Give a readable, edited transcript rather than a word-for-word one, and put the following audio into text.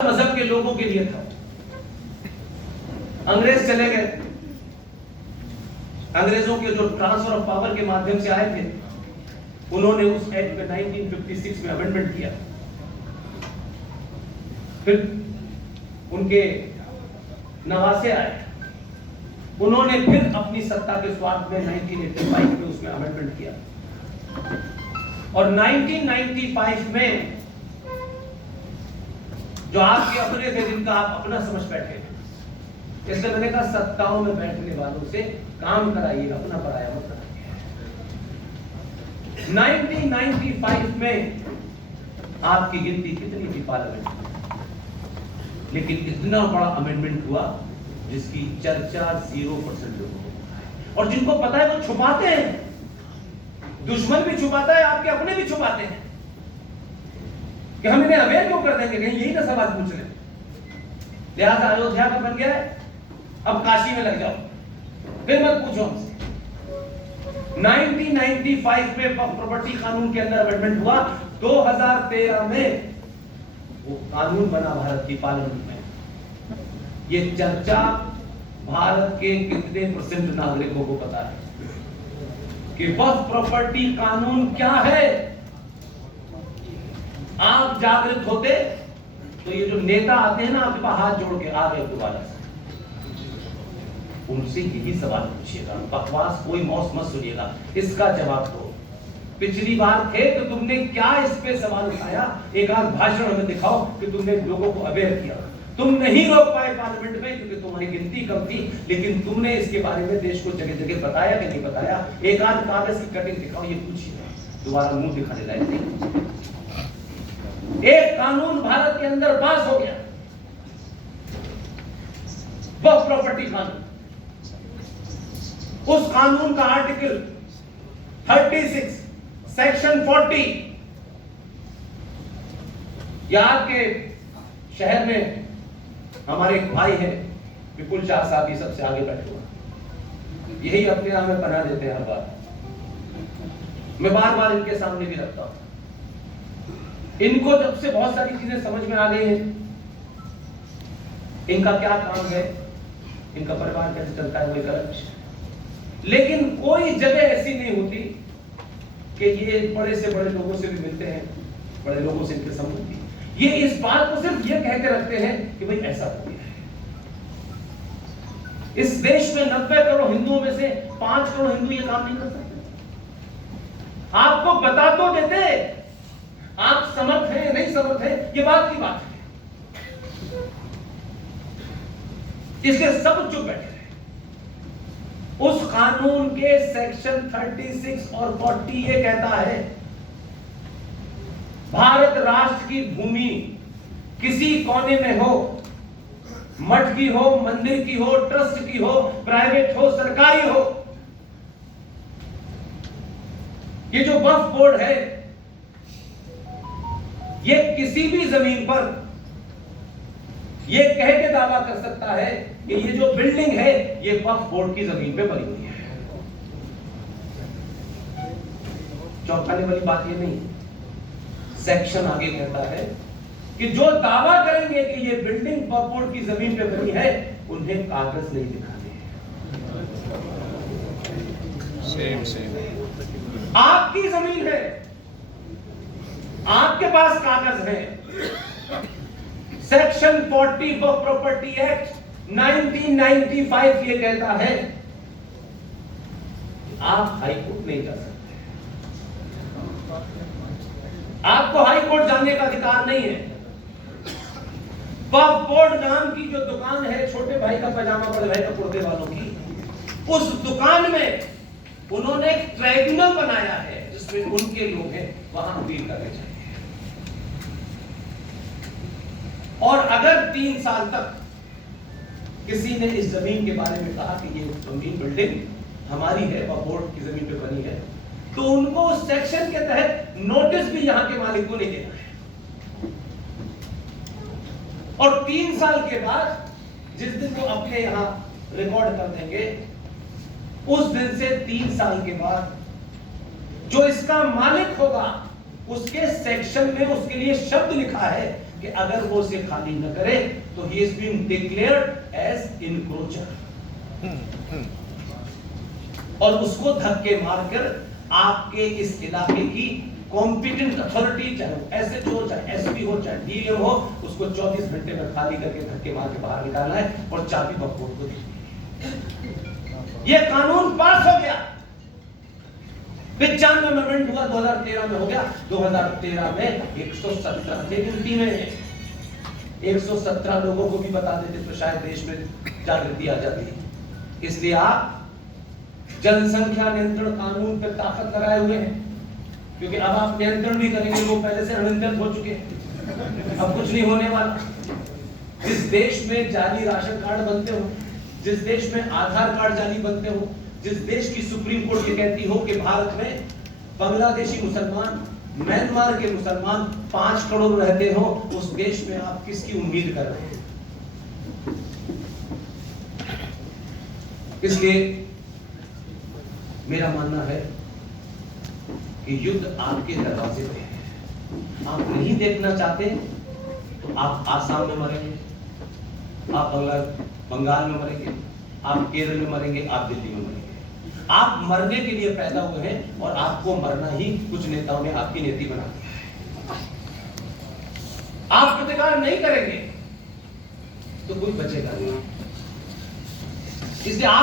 मजहब के लोगों के लिए था। अंग्रेज चले गए, अंग्रेजों के जो ट्रांसफर ऑफ पावर के माध्यम से आए थे, उन्होंने उस एक्ट में 1956 में अमेंडमेंट किया। फिर उनके नवासे आए, उन्होंने फिर अपनी सत्ता के स्वार्थ में 1985 में उसमें अमेंडमेंट किया और 1995 में जो आपके अपने थे, जिनका आप अपना समझ बैठे, इसलिए मैंने कहा सत्ताओं में बैठने वालों से काम कराइए, अपना पराया मत कराइए। 1995 में आपकी गिनती कितनी थी पार्लियामेंट में, लेकिन इतना बड़ा अमेंडमेंट हुआ जिसकी चर्चा 0% लोगों को, और जिनको पता है वो छुपाते हैं। दुश्मन भी छुपाता है, आपके अपने भी छुपाते हैं कि हम इन्हें अवेयर क्यों कर देंगे, कहीं यही ना सवाल पूछ लें। लिहाजा अयोध्या का बन गया है, अब काशी में लग जाओ, फिर मत पूछो हमसे। 1995 में प्रॉपर्टी कानून के अंदर अमेंडमेंट हुआ, 2013 में वो कानून बना भारत की पार्लियामेंट में। ये चर्चा भारत के कितने % नागरिकों को पता है कि वक्फ प्रॉपर्टी कानून क्या है? आप जागृत होते तो ये जो नेता आते हैं ना आपके पास हाथ जोड़ के, आ गए दोबारा से, उनसे यही सवाल पूछिएगा, बकवास कोई मौस मत सुनिएगा, इसका जवाब दो। पिछली बार थे तो तुमने क्या इस पे सवाल उठाया? एक आध भाषण हमें दिखाओ कि तुमने लोगों को अवेयर किया। तुम नहीं रोक पाए पार्लियामेंट में क्योंकि तुम्हारी गिनती कम थी, लेकिन तुमने इसके बारे में देश को जगह जगह बताया कि नहीं बताया? एक आध कागज की कटिंग दिखाओ, ये पूछिए, दोबारा मुंह दिखाने लायक नहीं। एक कानून भारत के अंदर पास हो गया, वक्फ प्रॉपर्टी कानून। उस कानून का आर्टिकल 36 सेक्शन 40, यहाँ के शहर में हमारे एक भाई हैं विपुल शाह साहब, ये सबसे आगे बैठे हुए, यही अपने नाम में बना देते हैं हर बार। मैं बार बार इनके सामने भी रखता हूं। इनको जब से बहुत सारी चीजें समझ में आ गई हैं, इनका क्या काम है, इनका परिवार कैसे चलता है, वो एक अलग विषय। लेकिन कोई जगह ऐसी नहीं होती कि ये बड़े से बड़े लोगों से भी मिलते हैं, बड़े लोगों से इनके संबंधी, ये इस बात को सिर्फ ये कह के रखते हैं कि भाई ऐसा हो गया है। इस देश में 90 करोड़ हिंदुओं में से 5 करोड़ हिंदू ये काम नहीं कर सकते। आपको बता तो देते, आप समर्थ हैं नहीं समर्थ हैं, ये बात की बात है, इसलिए सब चुप बैठे रहे। उस कानून के सेक्शन 36 और 40 ये कहता है, भारत राष्ट्र की भूमि किसी कोने में हो, मठ की हो, मंदिर की हो, ट्रस्ट की हो, प्राइवेट हो, सरकारी हो, ये जो वक्फ बोर्ड है, ये किसी भी जमीन पर ये कह के दावा कर सकता है कि ये जो बिल्डिंग है ये वक्फ बोर्ड की जमीन पे बनी हुई है। चौंकाने वाली बात ये नहीं, सेक्शन आगे कहता है कि जो दावा करेंगे कि ये बिल्डिंग वक्फ बोर्ड की जमीन पे बनी है, उन्हें कागज नहीं दिखाने हैं। आपकी जमीन है, आपके पास कागज है। सेक्शन 40 वक्फ प्रॉपर्टी एक्ट 1995 ये कहता है आप हाई कोर्ट नहीं जा सकते, आपको हाई कोर्ट जाने का अधिकार नहीं है। वक्फ बोर्ड नाम की जो दुकान है, छोटे भाई का पैजामा बड़े भाई का कुर्ते वालों की, उस दुकान में उन्होंने एक ट्राइब्यूनल बनाया है जिसमें उनके लोग हैं, वहां अपील करने चाहिए। और अगर 3 साल तक किसी ने इस जमीन के बारे में कहा कि ये जमीन बिल्डिंग हमारी है, वक्फ बोर्ड की जमीन पे बनी है, तो उनको उस सेक्शन के तहत नोटिस भी यहां के मालिक को नहीं देना है। और 3 साल के बाद जिस दिन वो अपने यहां रिकॉर्ड कर देंगे, उस दिन से 3 साल के बाद जो इसका मालिक होगा उसके सेक्शन में उसके लिए शब्द लिखा है कि अगर वो उसे खाली न करे तो he is been declared as encroacher, और उसको धक्के मारकर आपके इस इलाके की कॉम्पिटेंट अथॉरिटी, चाहे एसएचओ हो, चाहे एसपी हो, चाहे डीएम हो, उसको 24 घंटे में खाली करके धक्के मार के बाहर निकालना है और चाबी बकवास को दी। ये कानून पास हो गया। 95 अमेंडमेंट हुआ, 2013 में हो गया। 2013 में 117 थे गिनती में, 117 लोगों को भी बता देते तो शायद देश में जागृति आ जाती। इसलिए आप जनसंख्या नियंत्रण कानून पे ताकत लगाए हुए हैं, क्योंकि अब आप नियंत्रण भी करेंगे। लोग पहले से अनियंत्रित हो चुके हैं, अब कुछ नहीं होने वाला। जिस देश में जाली राशन कार्ड बनते हो, जिस देश में आधार कार्ड जाली बनते हो, जिस देश की सुप्रीम कोर्ट ये कहती हो कि भारत में बांग्लादेशी मुसलमान, म्यांमार के मुसलमान 5 करोड़ रहते हो, उस देश में आप किसकी उम्मीद कर रहे हैं? इसलिए मेरा मानना है कि युद्ध आपके दरवाजे पे है। आप नहीं देखना चाहते तो आप आसाम में मरेंगे, आप बंगाल में मरेंगे, आप केरल में मरेंगे, आप दिल्ली में मरेंगे। आप मरने के लिए पैदा हुए हैं और आपको मरना ही कुछ नेताओं ने आपकी नीति बना दी। आप प्रतिकार नहीं करेंगे तो कोई बचेगा नहीं। इसलिए आप